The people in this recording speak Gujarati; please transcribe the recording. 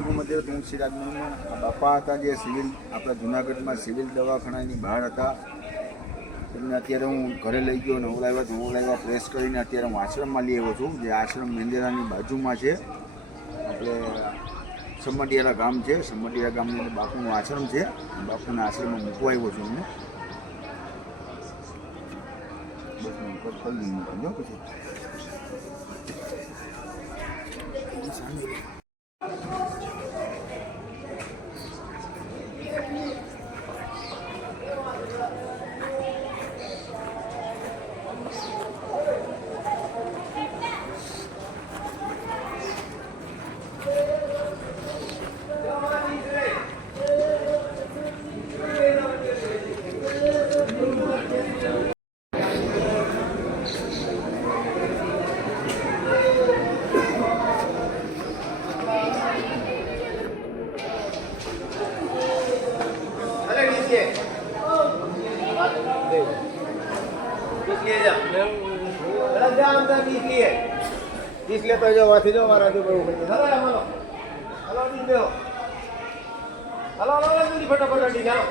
મંદિર તુલસીરાજનું બાપા હતા જે સિવિલ આપણા જુનાગઢમાં સિવિલ દવાખાનાની બહાર હતા. એમને અત્યારે હું ઘરે લઈ ગયો નવલાવ્યા પ્રેસ કરીને અત્યારે હું આશ્રમમાં લઈ આવ્યો છું. જે આશ્રમ મેંદેરાની બાજુમાં છે. આપણે સમઢિયાળા ગામ છે. સમઢિયાળા ગામની અંદર બાપુનો આશ્રમ છે. બાપુના આશ્રમમાં મૂકવા આવ્યો છું હું. બસ હું કરી મૂકજો પછી लेता जाओ वाथी जाओ मारा जो बड़ो हेलो हेलो हेलो दी दो हेलो हेलो जल्दी फटाफट दी जाओ